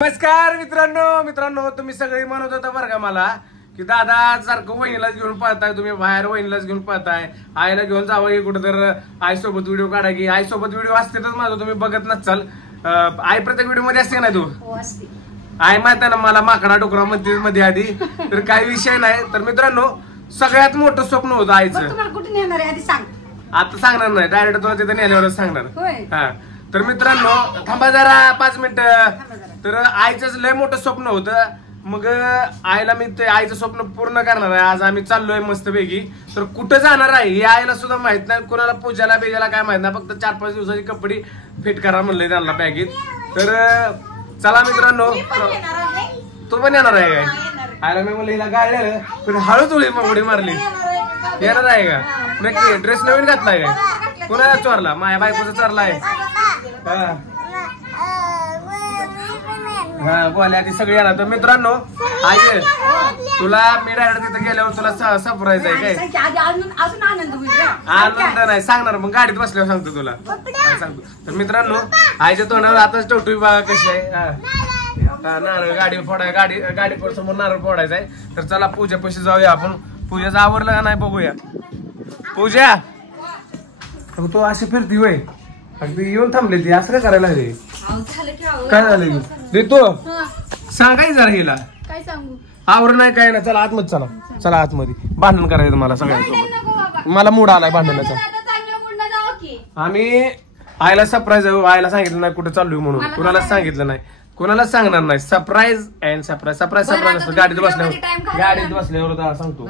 नमस्कार मित्रांनो तुम्ही सगळे म्हणत होता बरं का मला की दादा सारखं वहिनीलाच घेऊन पळताय, तुम्ही बाहेर वहिनीलाच घेऊन पळताय, आईला घेऊन जावं कुठं तर आईसोबत व्हिडिओ काढा की आईसोबत व्हिडिओ असतेच माझं, तुम्ही बघत नसाल. आई प्रत्येक व्हिडिओ मध्ये असते ना तू आई माहिती आहे ना मला माकडा डोकरा मध्ये आधी तर काही विषय नाही. तर मित्रांनो सगळ्यात मोठं स्वप्न होतं आईचं. कुठे नेणार आहे आधी सांग. आता सांगणार नाही, डायरेक्ट तुला तिथे नेल्यावरच सांगणार. हा तर मित्रांनो थांबा जरा 5 मिनिटं. तर आईचंच लय मोठं स्वप्न होतं, मग आईला मी ते आईचं स्वप्न पूर्ण करणार आहे. आज आम्ही चाललोय मस्त पैकी. तर कुठं जाणार आहे हे आईला सुद्धा माहित नाही, कोणाला पूजाला बेजाला काय माहित नाही, फक्त 4-5 दिवसाची कपडे फिट करा म्हणलंय त्यांना बॅगेत. तर चला मित्रांनो तू पण येणार आहे काय? आईला मी म्हणलं हिला गाळलेलं पण हळूच उडी मारली. येणार आहे का? नक्की ड्रेस नवीन घातलाय काय? कोणाला चोरला? माझ्या बायकोचा चोरला आहे. हा बोला आधी सगळे येणार. तर मित्रांनो आई तुला मी डायरेक्ट तिथे गेल्यावर तुला सरप्राईज आहे काय? आनंद नाही सांगणार, मग गाडीत बसल्यावर सांगतो तुला सांगतो. तर मित्रांनो आईच्या तोंडावर आताच टोटू बघा कशी आहे. नारळ गाडी फोडाय गाडी समोर नारळ फोडायचा आहे. तर चला पूजा पैसे जाऊया आपण. पूजाचं आवरलं का नाही बघूया. पूजा तू अशी फिरती वय अगदी येऊन थांबली ती असं काय करायला लागली? काय झालं देतो सांगाय जरा हिला काय सांगू आवर नाही काय ना. चला आतमध्ये चला आतमध्ये भांडण करायचं मला सगळ्यांसोबत. मला मूड आलाय भांडणाचा. आम्ही आईला सरप्राईज आईला सांगितलं नाही कुठे चाललोय म्हणून, कुणालाच सांगितलं नाही, कुणालाच सांगणार नाही. सरप्राईज अँड सरप्राईज असतं. गाडीत बसल्यावर सांगतो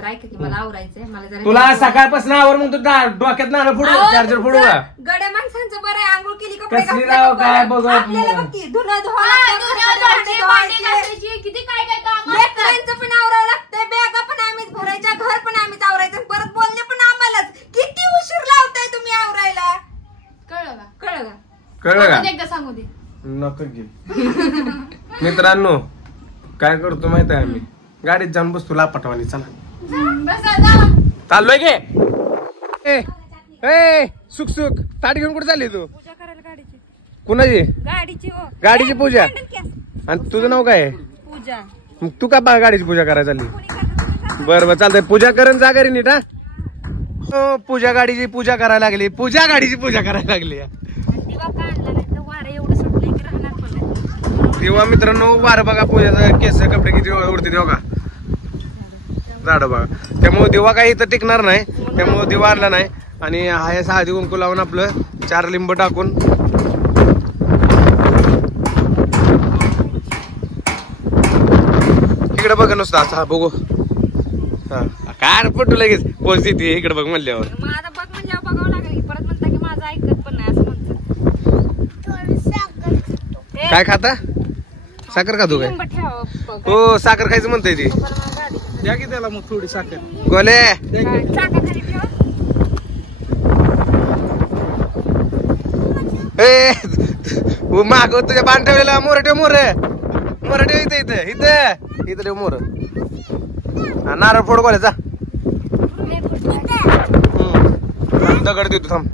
तुला सकाळपासून आवर मग तू डोक्यात नारळ फोडू चार्जर फोडू का? गड्या माणसांचं बरं आहे, आंघोळ केली कपडे कसली राव काय बघ लेकरांचं पण आवरावं लागतंय, बॅगा पण आम्हीच भरायच्या, घर पण आम्हीच आवरायचं, परत बोलणे पण आम्हालाच. किती उशीर लावताय तुम्ही आवरायला? कळलं का? एकदा सांगू दे नको घे. मित्रांनो काय करतो माहित आहे, आम्ही गाडीत जाऊन बसतो लापाटवानी. चला चाललोय गे सुख सुख ताट घेऊन कुठे चालली तू? पूजा करायला गाडीची. कुणाची? गाडीची पूजा. आणि तुझं नाव काय आहे? पूजा. मग तू का गाडीची पूजा करायला चालली? बरं चालतंय पूजा करून जा घरी नीट. हा पूजा गाडीची पूजा करायला लागली, पूजा गाडीची पूजा करायला लागली. तेव्हा मित्रांनो वारं बघा पूजाचं केस कपडे किती उडते तेव्हा का झाड बघा. त्यामुळे दिवा काही इथं टिकणार नाही, त्यामुळे दिवा आणला नाही. आणि हा साधी कुंकू लावून आपलं 4 लिंब टाकून इकडे बघा नुसतं असं बघू. हा काय पटू लगेच पोच देते इकडे बघ म्हणल्यावर. काय खाता? साखर खातो काय? हो साखर खायचं म्हणताय ती. द्या की त्याला मग थोडी साखर. गोले माग तुझ्या बाण ठेवलेला मोर ठेव इथं ठेव मोर. नारळ फोड गोल्याचा दगड देतो थांब.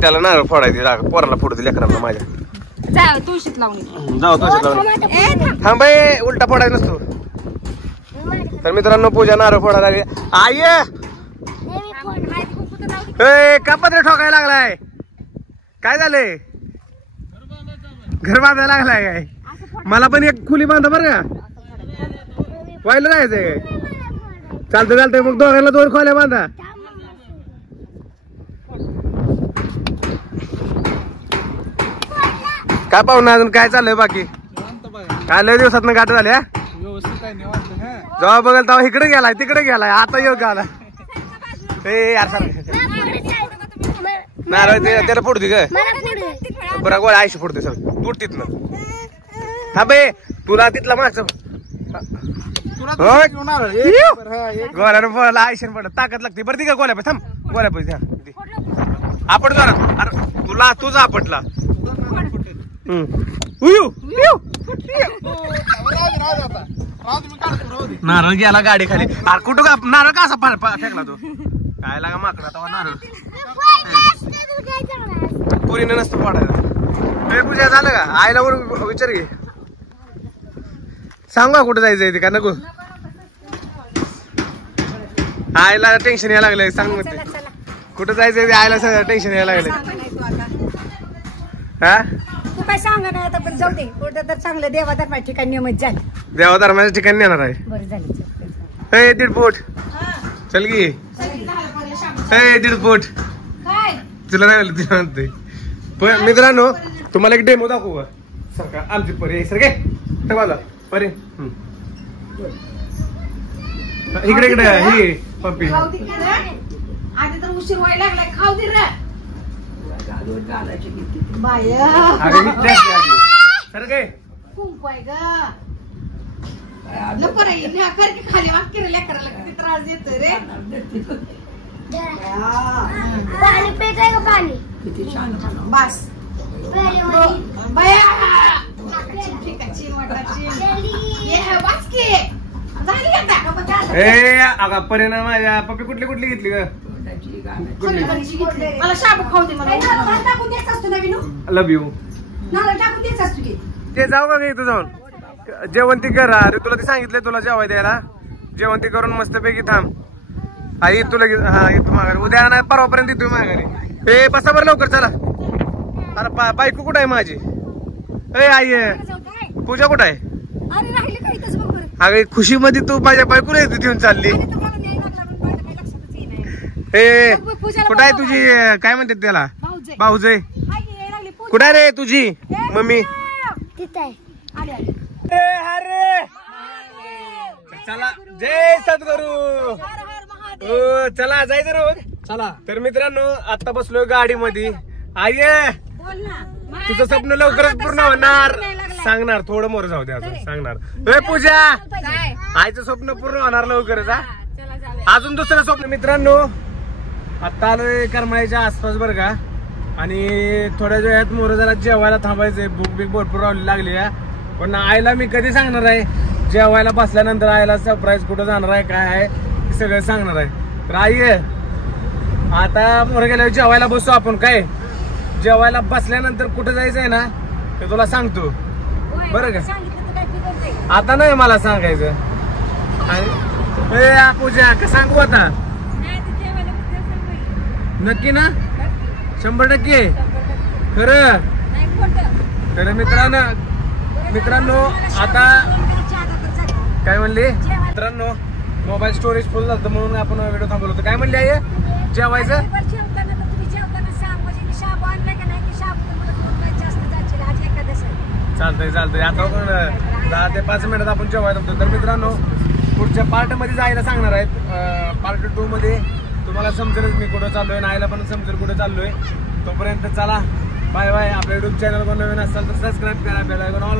त्याला नारळ फोडायचे पोराला फोडू दे लेकरांना माझ्या. तुळशीत लावून जाऊ तुळशीत लावून थांब उलटा फोडायचा नसतो. तर मित्रांनो पूजा नारळ फोडायला लागली. आई का पत्रे ठोकायला लागलाय? काय झालंय? घर बांधायला लागलाय काय? मला पण एक खुली बांधा बरं का. व्हायला जायचंय काय? चालतंय मग दोघांना 2 खोल्या बांधा. काय पाहुणा अजून काय चाललंय बाकी? काय लय दिवसात गाठ झाल्या? जेव्हा बघाल तेव्हा इकडे गेलाय तिकडे गेलाय आता योग आला. यार नारळ त्याला फोडते ग बरं गोळ्या आयशी फोडते सर तू तिथनं. हा बे तुला तिथला माझं गोळ्यानं फोडला आयशीन पडत ताकद लागते. बरं ती का गोळ्या थांब गोळ्या पैसे आपण जरा अरे तुला तुझा आपटला. नारळ गेला गाडी खाली. अरे कुठं का नारळ का असा फेकला तो? काय लागा माकडा नारळ पुरीने नसतं पाडायला. हे पूजा झालं का? आईला विचार घे. सांग का कुठं जायचंय ते का नको? आईला टेन्शन यायला लागलंय. सांग मग कुठं जायचंय ते आईला टेन्शन यायला लागलंय. हा तू काय सांगा नाही आता, पण जाऊ दे. कुठं तर चांगलं देवाधर्माच्या ठिकाणी नियमित झालं. देवाधर्माच्या ठिकाणी नेणार आहे. बरं झालं. हे दीड फूट चल की. हे दीड फूट तुला नाही म्हणलं, तुला म्हणते. पण मित्रांनो तुम्हाला एक डेमो दाखवू का? सरका आमची परी सर काय बाला परी इकडे इकडे ही पप्पी. आधी तर उशीर व्हायला लागलाय. खाऊ दे रे सर काय कुंकू आहे ग. नको रे कर की खाली वाक्य रे. लेकराला किती त्रास देतोय रे. पाणी पेटाय का पाणी? बस परिणाम माझ्या पप्पी कुठली कुठली घेतली ग? मला शाबू खाऊ दे. मला टाकून द्यायचा असतो नवीन. लव यू. टाकून द्यायचा असतो की. ते जाऊ का इथं जाऊन जेवण ती कर. अरे तुला ते सांगितलंय तुला जेवाय द्यायला. जेवण ती करून मस्तपैकी थांब. आई तुला हा येतो माघारी. उद्या नाही परवापर्यंत येतो माघारी. हे बसा बरं लवकर चला. अरे बायको कुठं आहे माझी? ए आई पूजा कुठं आहे? अरे राहिले काही तसं बघ बरं. अगे खुशी मध्ये तू माझ्या बायकोला घेऊन चालली. तुम्हाला न्याय लागला म्हणून माझं काही लक्षातच येईना. हे कुठं आहे तुझी काय म्हणतात त्याला भाऊजे. भाऊजे? हाय की यायला लागली पूजा. कुठं आहे रे तुझी मम्मी? तिथं आहे. आले आले. अरे चला जय सद्गुरू. हो चला जायचं ना मग. चला तर मित्रांनो आता बसलोय गाडी मध्ये. आई बोल ना. तुझं स्वप्न लवकरच पूर्ण होणार. सांगणार थोडं मोर जाऊ दे अजून सांगणार. हे पूजा आईचं स्वप्न पूर्ण होणार लवकरच. हा अजून दुसरं स्वप्न मित्रांनो आता आलोय करमाळ्याच्या आसपास बरं का. आणि थोड्या वेळात मोर जरा जेवायला थांबायचंय. भूक बीक भरपूर लागली आहे. पण आईला मी कधी सांगणार आहे जेवायला बसल्यानंतर आईला सरप्राईज कुठं जाणार आहे काय आहे हे सगळं सांगणार आहे. तर आई आता मोर गेल्यावर जेवायला बसू आपण. काय जेवायला बसल्यानंतर कुठं जायचंय ना ते तुला सांगतो बरं का. आता नाही मला सांगायचं. आणि पूजा का सांगू आता नक्की ना 100% खरं. तर मित्रांनो आता काय म्हणले मित्रांनो मोबाईल स्टोरेज फुल झालं म्हणून आपण व्हिडिओ थांबवलो होतो. काय म्हणले आई जेवायचं? चालतंय आता 10 ते 5 मिनिटात आपण जेवायला होतो. तर मित्रांनो पुढच्या पार्ट मध्ये जायला सांगणार आहेत. पार्ट 2 मध्ये तुम्हाला समजेलच मी कुठं चाललोय आणि आईला पण समजेल कुठे चाललोय. तोपर्यंत चला बाय बाय. आपल्या युट्यूब चॅनल वर नवीन असाल तर सबस्क्राईब करा. Bell icon all